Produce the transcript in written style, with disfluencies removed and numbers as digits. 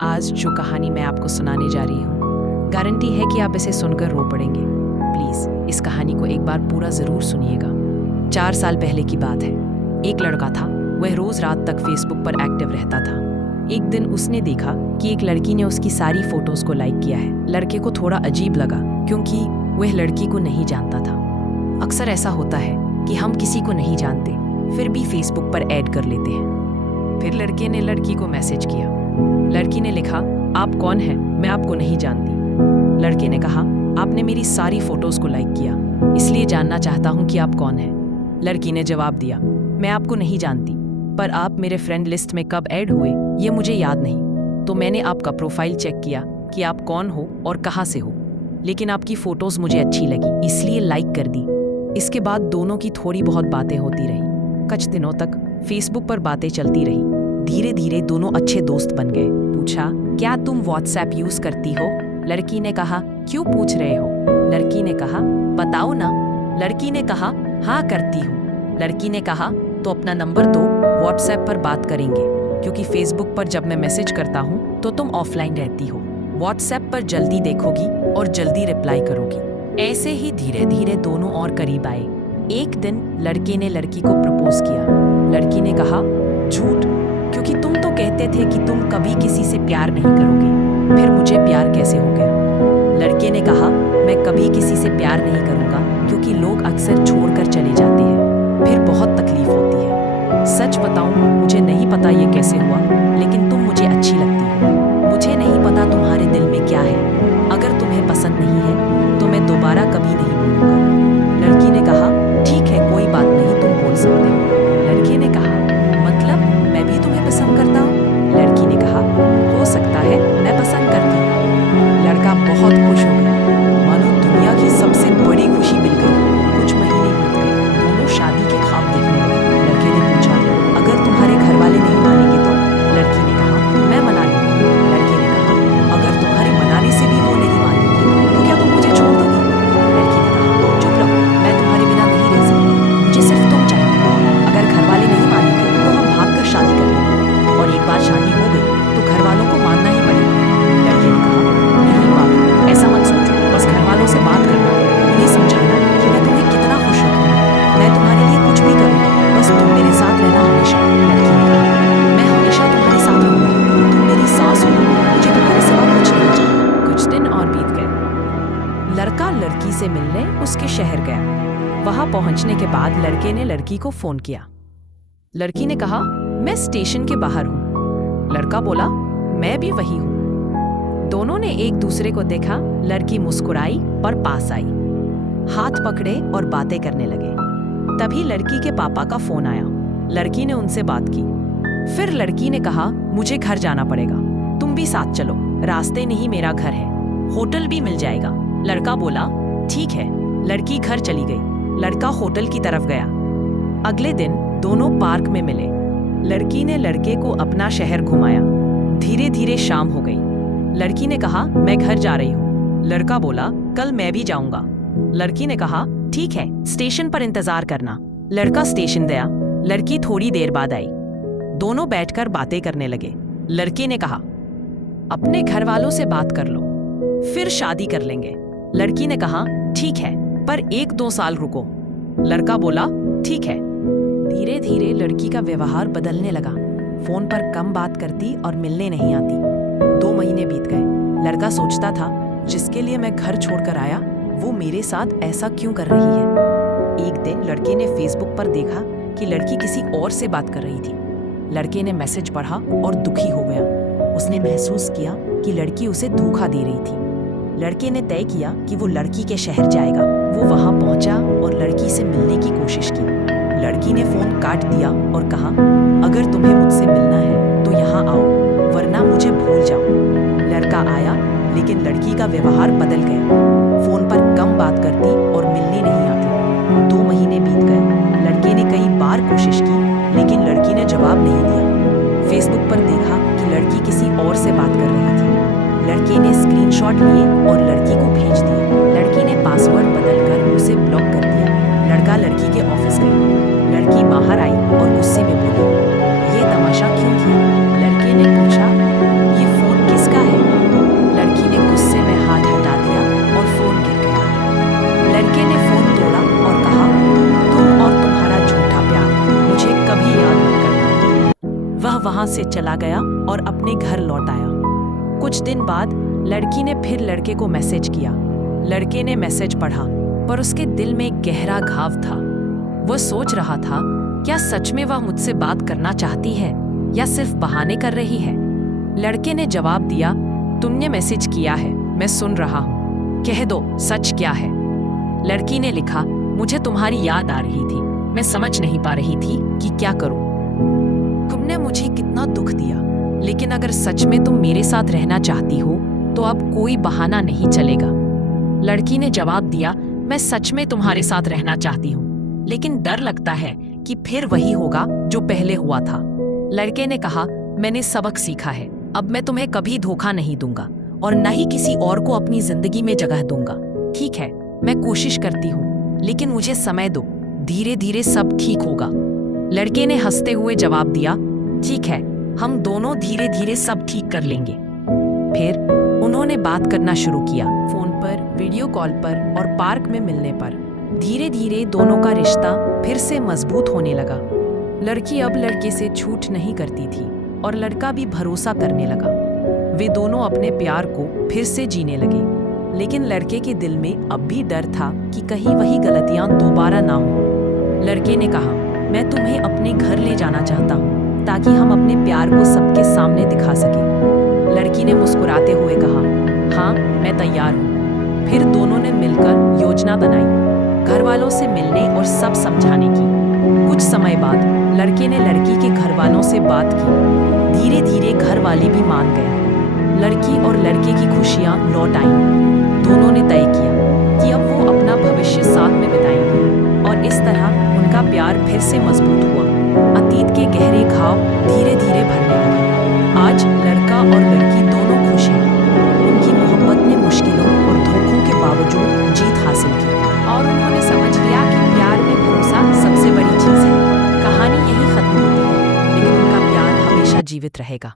आज जो कहानी मैं आपको सुनाने जा रही हूँ, गारंटी है कि आप इसे सुनकर रो पड़ेंगे। प्लीज इस कहानी को एक बार पूरा जरूर सुनिएगा। 4 साल पहले की बात है। एक लड़का था, वह रोज रात तक फेसबुक पर एक्टिव रहता था। एक दिन उसने देखा कि एक लड़की ने उसकी सारी फोटोज को लाइक किया है। लड़के को थोड़ा अजीब लगा क्योंकि वह लड़की को नहीं जानता था। अक्सर ऐसा होता है कि हम किसी को नहीं जानते फिर भी फेसबुक पर ऐड कर लेते हैं। फिर लड़के ने लड़की को मैसेज किया। लड़की ने लिखा, आप कौन हैं? मैं आपको नहीं जानती। लड़के ने कहा, आपने मेरी सारी फोटोज को लाइक किया, इसलिए जानना चाहता हूं कि आप कौन हैं। लड़की ने जवाब दिया, मैं आपको नहीं जानती, पर आप मेरे फ्रेंड लिस्ट में कब ऐड हुए ये मुझे याद नहीं। तो मैंने आपका प्रोफाइल चेक किया कि आप कौन हो और कहाँ से हो, लेकिन आपकी फोटोज मुझे अच्छी लगी इसलिए लाइक कर दी। इसके बाद दोनों की थोड़ी बहुत बातें होती रही। कुछ दिनों तक फेसबुक पर बातें चलती रही। धीरे धीरे दोनों अच्छे दोस्त बन गए। पूछा, क्या तुम व्हाट्सएप यूज करती हो? लड़की ने कहा, क्यों पूछ रहे हो? लड़की ने कहा, बताओ ना। लड़की ने कहा, हाँ करती हूँ। लड़की ने कहा, तो अपना नंबर दो, व्हाट्सएप पर बात करेंगे, क्योंकि फेसबुक पर जब मैं मैसेज करता हूँ तो तुम ऑफलाइन रहती हो। व्हाट्सएप पर जल्दी देखोगी और जल्दी रिप्लाई करोगी। ऐसे ही धीरे धीरे दोनों और करीब आए। एक दिन लड़के ने लड़की को प्रपोज किया। लड़की ने कहा, झूठ, क्योंकि तुम तो कहते थे कि तुम कभी किसी से प्यार नहीं करोगे, फिर मुझे प्यार कैसे हो गया? लड़के ने कहा, मैं कभी किसी से प्यार नहीं करूंगा क्योंकि लोग अक्सर छोड़कर चले जाते हैं, फिर बहुत तकलीफ होती है। सच बताऊं, मुझे नहीं पता ये कैसे हुआ, लेकिन तुम मुझे अच्छी लगती हो। मुझे नहीं पता तुम्हारे दिल में क्या है। अगर तुम्हें पसंद नहीं है तो मैं दोबारा कभी नहीं बोलूंगा। लड़की ने कहा, ठीक है, कोई बात नहीं, तुम बोल सकते हो। लड़के ने कहा, मतलब मैं भी तुम्हें पसंद करता हूँ? लड़की ने कहा, हो सकता है, मैं पसंद करती हूँ। लड़का बहुत खुश हो गया, मानो दुनिया की सबसे बड़ी खुशी मिल गई। कुछ महीने बीत गए, दोनों शादी के ख्वाब देखने लगे। लड़के ने पूछा, अगर तुम्हारे घर वाले नहीं मानेंगे तो? लड़की ने कहा, मैं मना लूंगी। लड़के ने कहा, अगर तुम्हारे मनाने से भी वो नहीं मानेंगे तो क्या तुम मुझे छोड़ दोगी? लड़की ने कहा, चुप रहो, मैं तुम्हारे बिना नहीं रह सकती, मुझे सिर्फ तुम चाहिए। अगर घर वाले नहीं मानेंगे तो हम भागकर शादी कर लेंगे, और एक बार शादी हो गई तो घर वालों को मानना ही पड़ेगा। लड़के ने कहा, नहीं बाबू, ऐसा मत सोचो, बस घर वालों से बात करना, उन्हें समझाना कि मैं तुम्हें कितना खुश रखूंगा, मैं तुम्हारे लिए कुछ भी करूंगा, बस तुम मेरे साथ रहना हमेशा। लड़की ने कहा, मैं हमेशा तुम्हारे साथ रहूंगी, तुम मेरी सास हो, मुझे तुम्हारे सिवा कुछ नहीं चाहिए। कुछ दिन और बीत गए। लड़का लड़की से मिलने उसके शहर गया। वहां पहुंचने के बाद लड़के ने लड़की को फोन किया। लड़की ने कहा, मैं स्टेशन के बाहर हूं। लड़का बोला, मैं भी वही हूं। दोनों ने एक दूसरे को देखा। लड़की मुस्कुराई और पास आई, हाथ पकड़े और बातें करने लगे। तभी लड़की के पापा का फोन आया। लड़की ने उनसे बात की। फिर लड़की ने कहा, मुझे घर जाना पड़ेगा, तुम भी साथ चलो, रास्ते में ही मेरा घर है, होटल भी मिल जाएगा। लड़का बोला, ठीक है। लड़की घर चली गई, लड़का होटल की तरफ गया। अगले दिन दोनों पार्क में मिले। लड़की ने लड़के को अपना शहर घुमाया। धीरे धीरे शाम हो गई। लड़की ने कहा, मैं घर जा रही हूँ। लड़का बोला, कल मैं भी जाऊंगा। लड़की ने कहा, ठीक है, स्टेशन पर इंतजार करना। लड़का स्टेशन गया। लड़की थोड़ी देर बाद आई। दोनों बैठकर बातें करने लगे। लड़के ने कहा, अपने घर वालों से बात कर लो, फिर शादी कर लेंगे। लड़की ने कहा, ठीक है, पर 1-2 साल रुको। लड़का बोला, ठीक है। धीरे धीरे लड़की का व्यवहार बदलने लगा। फोन पर कम बात करती और मिलने नहीं आती। 2 महीने बीत गए। लड़का सोचता था, जिसके लिए मैं घर छोड़कर आया वो मेरे साथ ऐसा क्यों कर रही है? एक दिन लड़के ने फेसबुक पर देखा कि लड़की किसी और से बात कर रही थी। लड़के ने मैसेज पढ़ा और दुखी हो गया। उसने महसूस किया कि लड़की उसे धोखा दे रही थी। लड़के ने तय किया कि वो लड़की के शहर जाएगा। वो वहां पहुंचा और लड़की से मिलने की कोशिश की। लड़की ने फोन काट दिया और कहा, अगर तुम्हें मुझसे मिलना है तो यहाँ आओ, वरना मुझे भूल जाओ। लड़का आया, लेकिन लड़की का व्यवहार बदल गया। फोन पर कम बात करती और मिलने नहीं आती। 2 महीने बीत गए। लड़के ने कई बार कोशिश की, लेकिन लड़की ने जवाब नहीं दिया। फेसबुक पर देखा कि लड़की किसी और से बात कर रही थी। लड़के ने स्क्रीनशॉट लिए और लड़की को भेज दिए। लड़की ने पासवर्ड बदलकर उसे ब्लॉक कर दिया। लड़का लड़की के ऑफिस गया। लड़की बाहर आई और गुस्से में बोली, ये तमाशा क्यों किया? लड़के ने पूछा, ये फोन से चला गया और अपने घर लौट आया। कुछ दिन बाद लड़की ने फिर लड़के को मैसेज किया। लड़के ने मैसेज पढ़ा, पर उसके दिल में एक गहरा घाव था। वह सोच रहा था, क्या सच में वह मुझसे बात करना चाहती है या सिर्फ बहाने कर रही है। लड़के ने जवाब दिया, तुमने मैसेज किया है, मैं सुन रहा हूँ, कह दो सच क्या है। लड़की ने लिखा, मुझे तुम्हारी याद आ रही थी, मैं समझ नहीं पा रही थी कि क्या करूं। तुमने मुझे कितना दुख दिया, लेकिन अगर सच में तुम मेरे साथ रहना चाहती हो तो अब कोई बहाना नहीं चलेगा। लड़की ने जवाब दिया, मैं सच में तुम्हारे साथ रहना चाहती हूँ, लेकिन डर लगता है कि फिर वही होगा जो पहले हुआ था। लड़के ने कहा, मैंने सबक सीखा है, अब मैं तुम्हें कभी धोखा नहीं दूंगा और न ही किसी और को अपनी जिंदगी में जगह दूंगा। ठीक है, मैं कोशिश करती हूँ, लेकिन मुझे समय दो, धीरे धीरे सब ठीक होगा। लड़के ने हंसते हुए जवाब दिया, ठीक है, हम दोनों धीरे धीरे सब ठीक कर लेंगे। फिर उन्होंने बात करना शुरू किया, फोन पर, वीडियो कॉल पर और पार्क में मिलने पर। धीरे धीरे दोनों का रिश्ता फिर से मजबूत होने लगा। लड़की अब लड़के से झूठ नहीं करती थी और लड़का भी भरोसा करने लगा। वे दोनों अपने प्यार को फिर से जीने लगे, लेकिन लड़के के दिल में अब भी डर था कि कहीं वही गलतियां दोबारा ना हो। लड़के ने कहा, मैं तुम्हें अपने घर ले जाना चाहता हूँ ताकि हम अपने प्यार को सबके सामने दिखा सकें। लड़की ने मुस्कुराते हुए कहा, हाँ, मैं तैयार हूँ। फिर दोनों ने मिलकर योजना बनाई, घर वालों से मिलने और सब समझाने की। कुछ समय बाद लड़के ने लड़की के घर वालों से बात की। धीरे धीरे घर वाले भी मान गए। लड़की और लड़के की खुशियाँ लौट आईं। दोनों ने तय किया कि अब वो अपना भविष्य साथ में बिताएंगे और इस तरह उनका प्यार फिर से मजबूत हुआ। अतीत के गहरे घाव धीरे धीरे भरने लगे। आज लड़का और लड़की दोनों खुश हैं। उनकी मोहब्बत ने मुश्किलों और धोखों के बावजूद जीत हासिल की और उन्होंने समझ लिया कि प्यार में भरोसा सबसे बड़ी चीज है। कहानी यही खत्म होती है, लेकिन उनका प्यार हमेशा जीवित रहेगा।